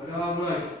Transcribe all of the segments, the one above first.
Berdoa mulai.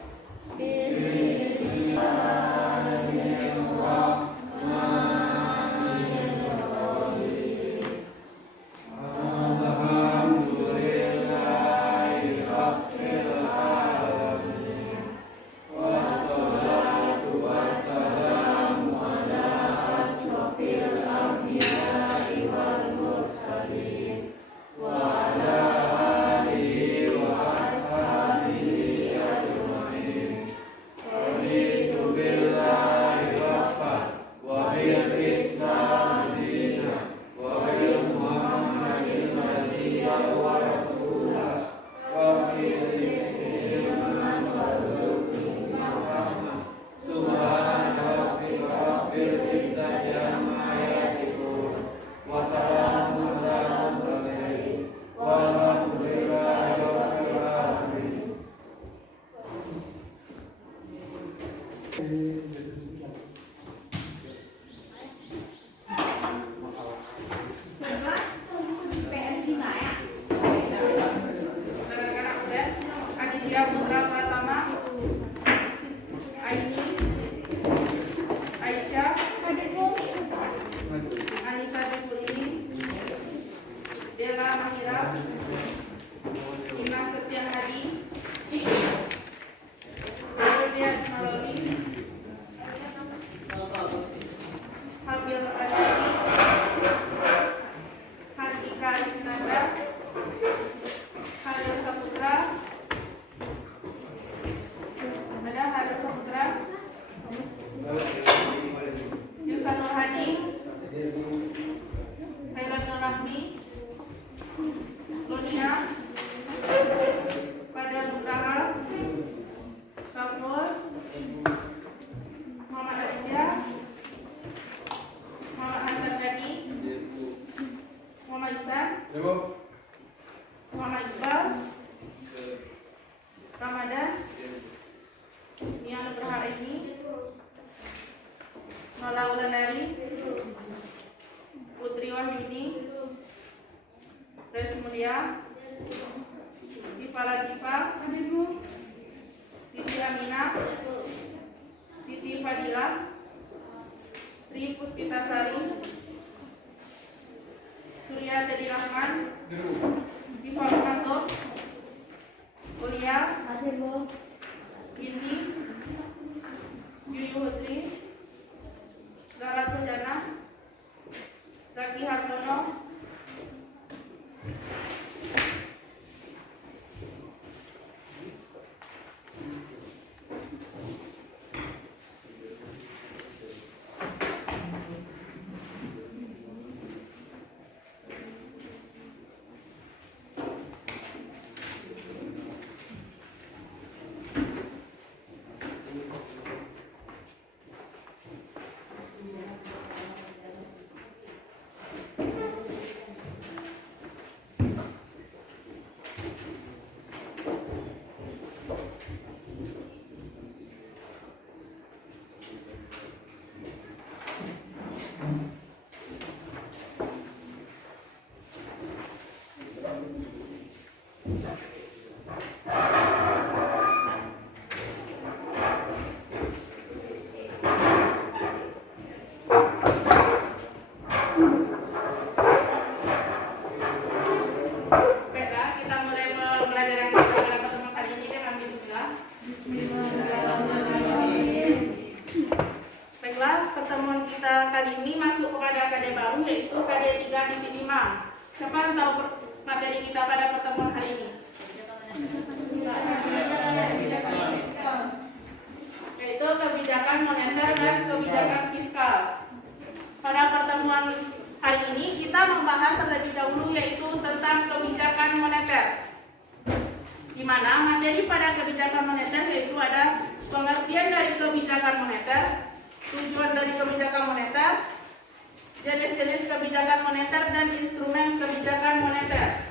Jenis-jenis kebijakan moneter dan instrumen kebijakan moneter.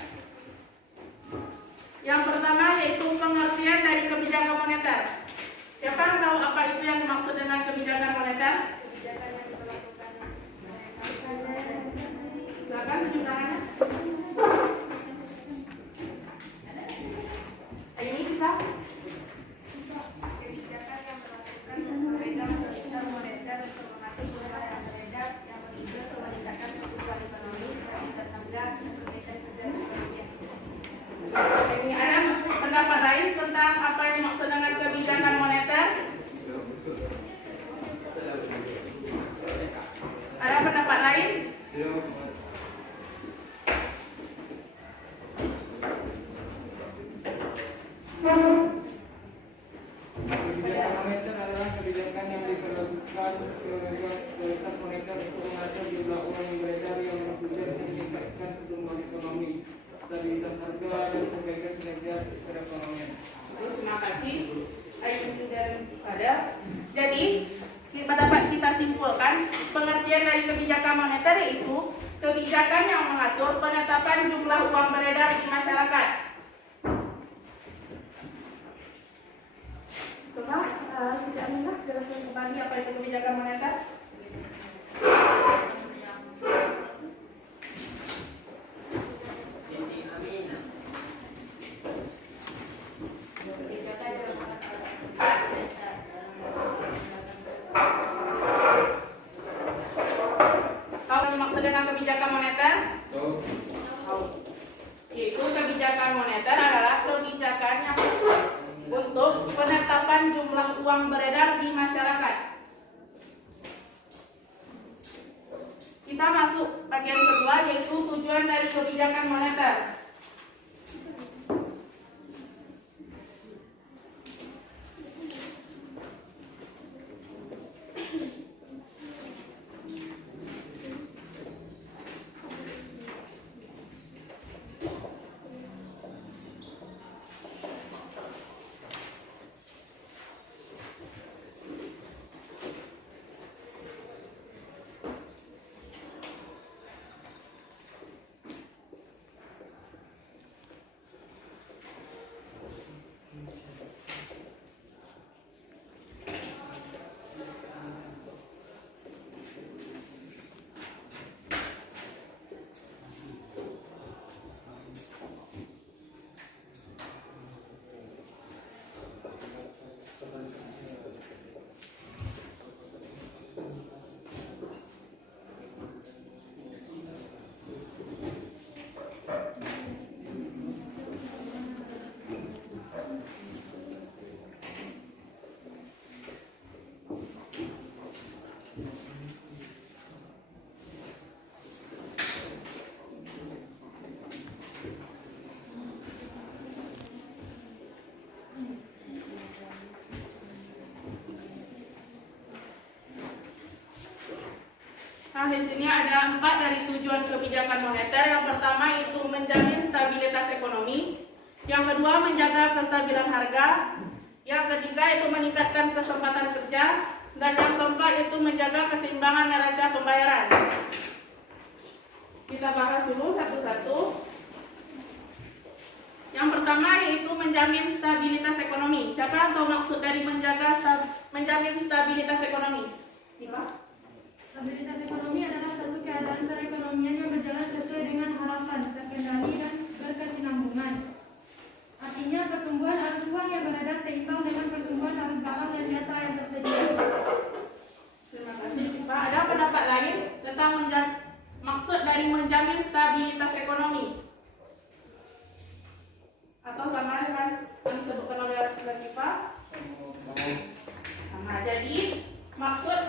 Yang pertama yaitu pengertian dari kebijakan moneter. Siapa yang tahu apa itu yang dimaksud dengan kebijakan moneter? Silakan tunjuk tangannya. Ini bisa? bagian dari kebijakan moneter, yaitu kebijakan yang mengatur penetapan jumlah uang beredar di masyarakat. Coba tidak mudah jelaskan kembali apa itu kebijakan moneter. Kebijakan moneter, yaitu kebijakan moneter adalah kebijakan yang untuk penetapan jumlah uang beredar di masyarakat. Kita masuk bagian kedua, yaitu tujuan dari kebijakan moneter. Nah, di sini ada 4 dari tujuan kebijakan moneter. Yang pertama itu menjamin stabilitas ekonomi, yang kedua menjaga kestabilan harga, yang ketiga itu meningkatkan kesempatan kerja, dan yang keempat itu menjaga keseimbangan neraca pembayaran. Kita bahas dulu satu-satu. Yang pertama yaitu menjamin stabilitas ekonomi. Siapa yang tahu maksud dari menjamin stabilitas ekonomi? Sila. Stabilitas ekonomi adalah suatu keadaan perekonomian yang berjalan sesuai dengan harapan, terkendali dan berkesinambungan. Artinya pertumbuhan arus uang yang beredar seimbang dengan pertumbuhan arus barang dan jasa yang tersedia. Terima kasih, Pak. Ada pendapat lain tentang maksud dari menjamin stabilitas ekonomi? Atau sama dengan yang disebutkan oleh Pak? Sama. Jadi maksud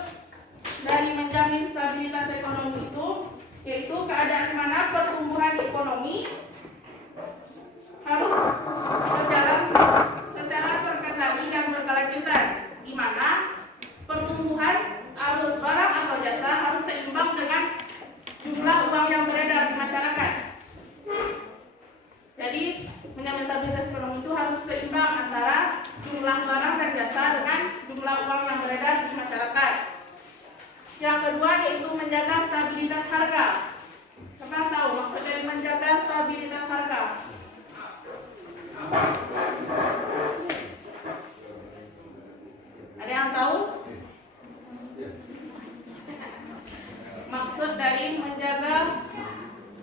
dari menjamin stabilitas ekonomi itu yaitu keadaan mana pertumbuhan ekonomi harus berjalan secara terkendali dan berkelanjutan, di mana pertumbuhan arus barang atau jasa harus seimbang dengan jumlah uang yang beredar di masyarakat. Jadi menjamin stabilitas ekonomi itu harus seimbang antara jumlah barang dan jasa dengan jumlah uang yang beredar di masyarakat. Yang kedua yaitu menjaga stabilitas harga. Siapa yang tahu maksud dari menjaga stabilitas harga? Ada yang tahu? Maksud dari menjaga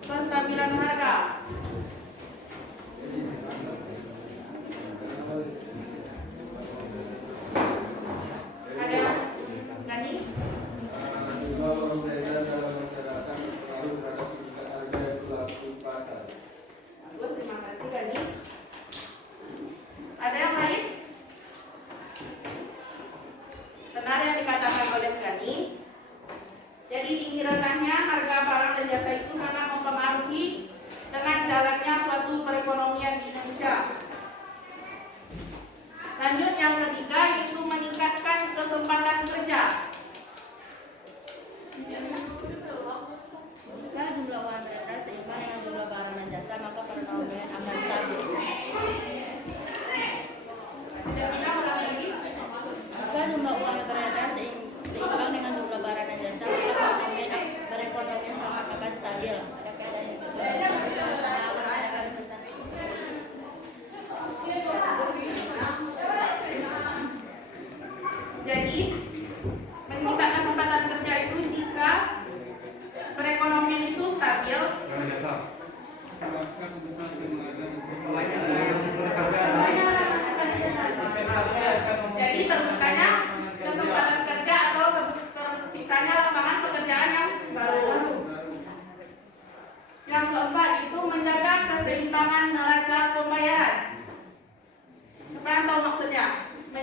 kestabilan harga. Ada Gani? Bagus, terima kasih Gani.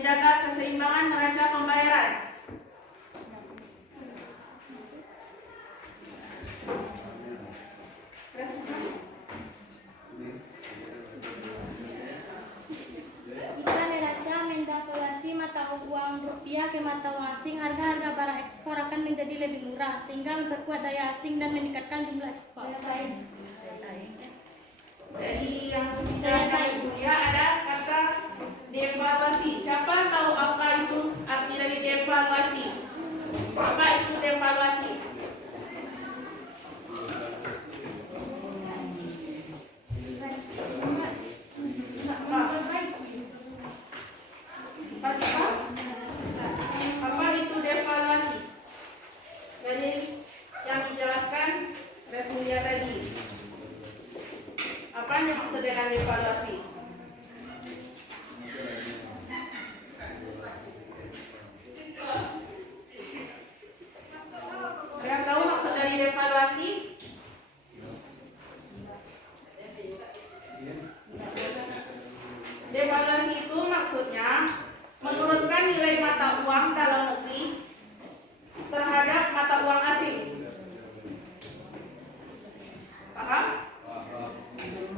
menjaga keseimbangan neraca pembayaran. Jika neraca mendevaluasi mata uang rupiah ke mata uang asing, harga-harga barang ekspor akan menjadi lebih murah sehingga memperkuat daya asing dan meningkatkan jumlah ekspor. Jadi yang dijelaskan ya ada kata devaluasi. Siapa tahu apa itu arti dari devaluasi? Apa itu devaluasi? Apa itu devaluasi? Jadi yang dijelaskan Resmulia tadi. Apa yang maksud dengan devaluasi? Yang tahu maksud dari devaluasi? Devaluasi itu maksudnya menurunkan nilai mata uang dalam negeri terhadap mata uang asing. Paham?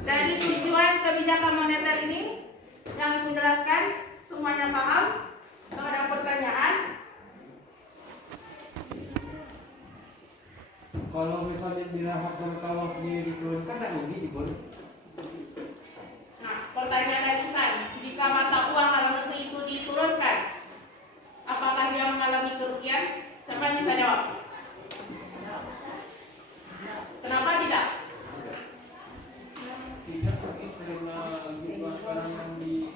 Dari tujuan kebijakan moneter ini yang Ibu jelaskan, semuanya paham? Kalau ada pertanyaan? Kalau misalnya dirahapkan kawal sendiri diturunkan, tidak rugi Ibu. Nah, pertanyaan dari saya, jika mata uang dalam negeri itu diturunkan, apakah dia mengalami kerugian? Siapa yang bisa jawab? Kenapa tidak? Tidak rugi karena makanan yang di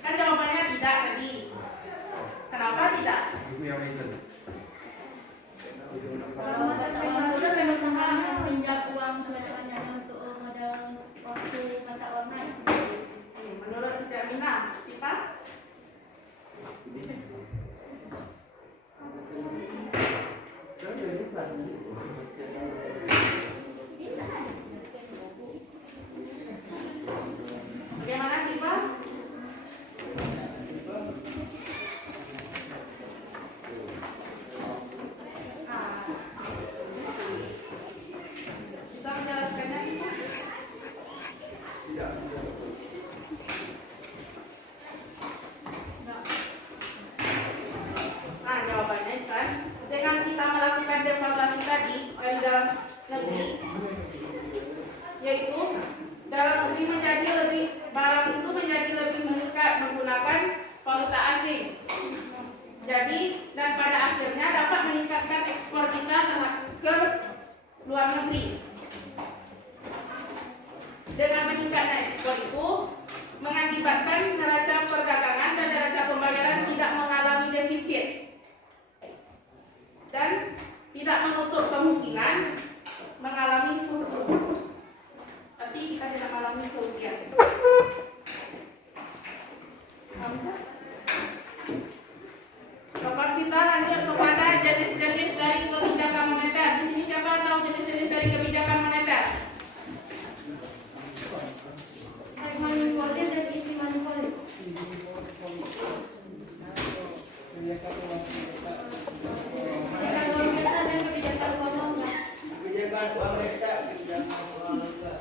Kan jawabannya tidak tadi. Kenapa tidak? Kalau mata uang itu memang pinjam uang sebanyak-banyaknya untuk modal waktu mata uang naik. Menurut Siti Aminah, kita bagaimana kita? Bisa menjelaskannya Ibu? Nah, jawabannya kan dengan kita melakukan devaluasi tadi di dalam negeri, yaitu dalam negeri menjadi lebih barang itu menjadi lebih mengikat menggunakan valuta asing. Jadi dan pada akhirnya dapat meningkatkan ekspor kita ke luar negeri. Dengan meningkatnya ekspor itu mengakibatkan neraca perdagangan dan neraca pembayaran tidak mengalami defisit dan tidak menutup kemungkinan mengalami surplus. Tapi kita tidak mengalami kerugian. Bapak kita lanjut kepada jenis-jenis dari kebijakan moneter. Di sini siapa tahu jenis-jenis dari kebijakan moneter? Manifold dan isi manifold. Kebijakan uang biasa dan kebijakan uang longgar. Kebijakan uang mereka, kebijakan uang mereka.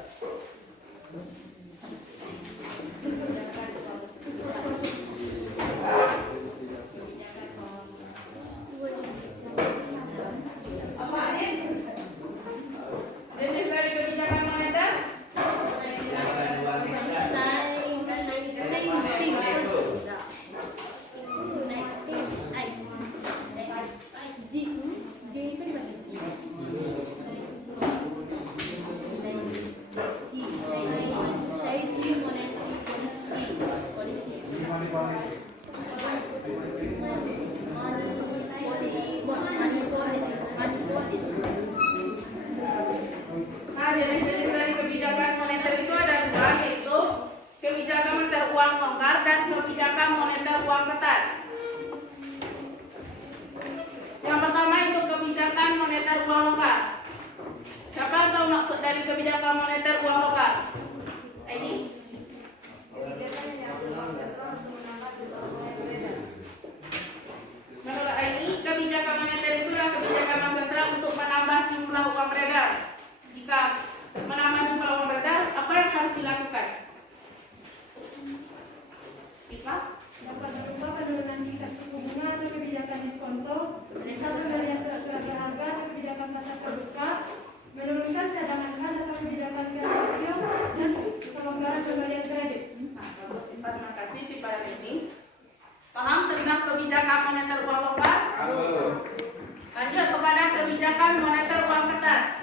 kebijakan moneter uang kertas.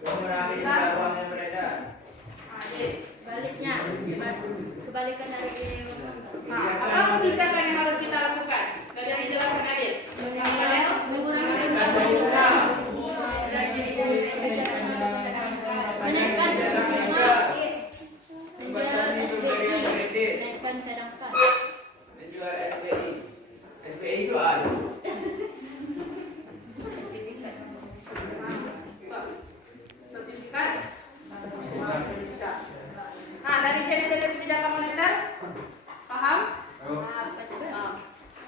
Mengurangi jumlah uang yang beredar. Baliknya, kebalikan dari Apa kebijakan yang harus kita lakukan? Dari yang dijelaskan Adit. mengurangi menaikkan menjual SPI, menaikkan cadangan kas. Menjual SPI. SPI itu ada. Sertifikat. Nah, dari jenis-jenis kebijakan moneter, paham?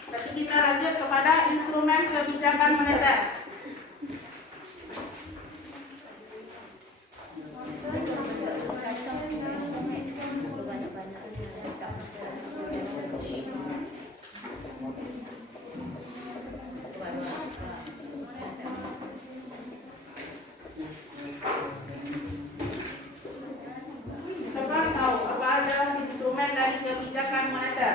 Berarti kita lanjut kepada instrumen kebijakan moneter. Coba tahu apa aja instrumen dari kebijakan moneter?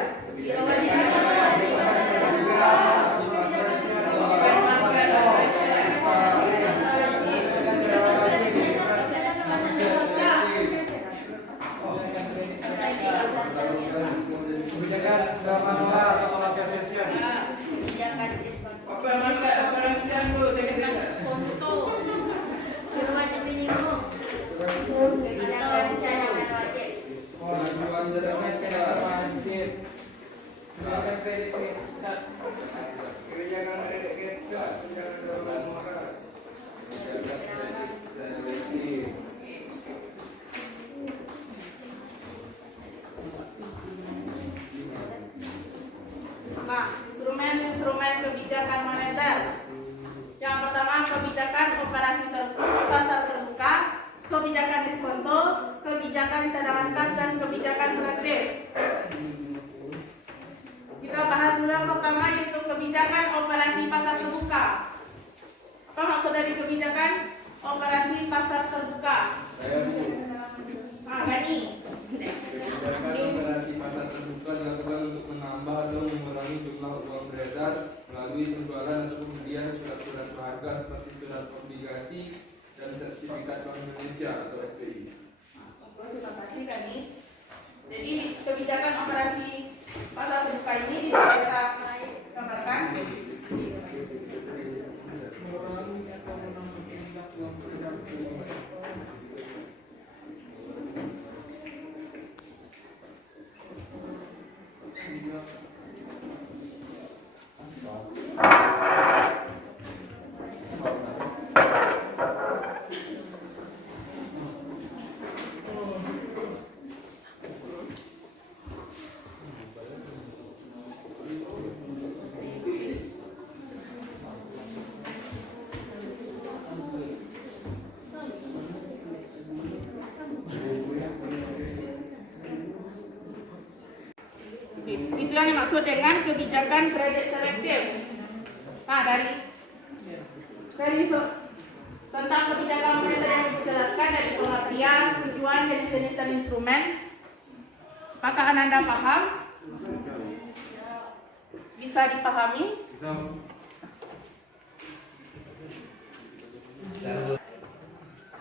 Kebijakan dalam moral atau moral kebijakan. Apa yang Bu? Konto, berwajib minimum. Pengajuan jaringan secara wajib. Kebijakan kredit card. Kebijakan kredit kita, kebijakan dalam moral. Nah, instrumen-instrumen kebijakan moneter. Yang pertama, kebijakan operasi pasar terbuka, kebijakan diskonto, kebijakan cadangan kas, dan kebijakan selektif. Kita bahas dulu yang pertama, yaitu kebijakan operasi pasar terbuka. Apa maksud dari kebijakan operasi pasar terbuka? Saya Bu. Gani. Kebijakan operasi pasar terbuka dilakukan untuk menambah atau mengurangi jumlah uang beredar melalui penjualan atau pembelian surat-surat berharga seperti surat obligasi dan sertifikat Bank Indonesia atau SPI. Terima kasih Gani. Jadi kebijakan operasi pasar terbuka ini bisa kita gambarkan. Mengurangi atau menambah jumlah uang beredar. Itu yang dimaksud dengan kebijakan kredit selektif. Nah, tentang kebijakan moneter yang dijelaskan dari pengertian, tujuan, jenis-jenis dan instrumen. Apakah Anda paham? Bisa dipahami?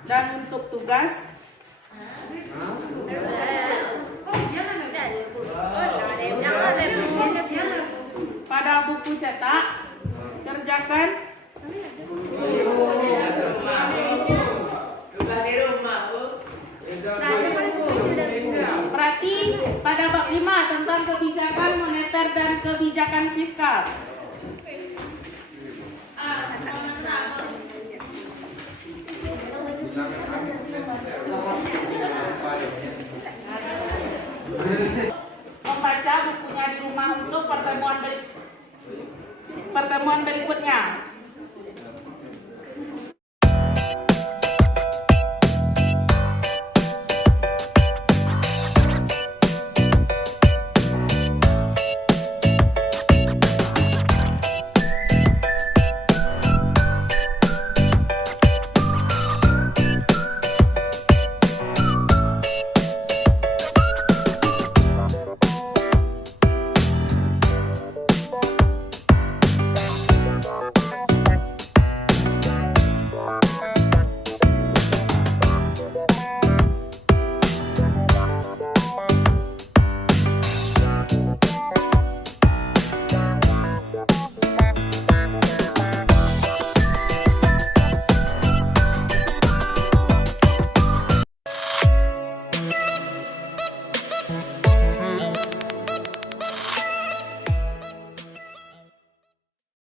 Dan untuk tugas, pada buku cetak kerjakan Tugas di rumah, Bu. berarti pada bab 5 tentang kebijakan moneter dan kebijakan fiskal. Bilang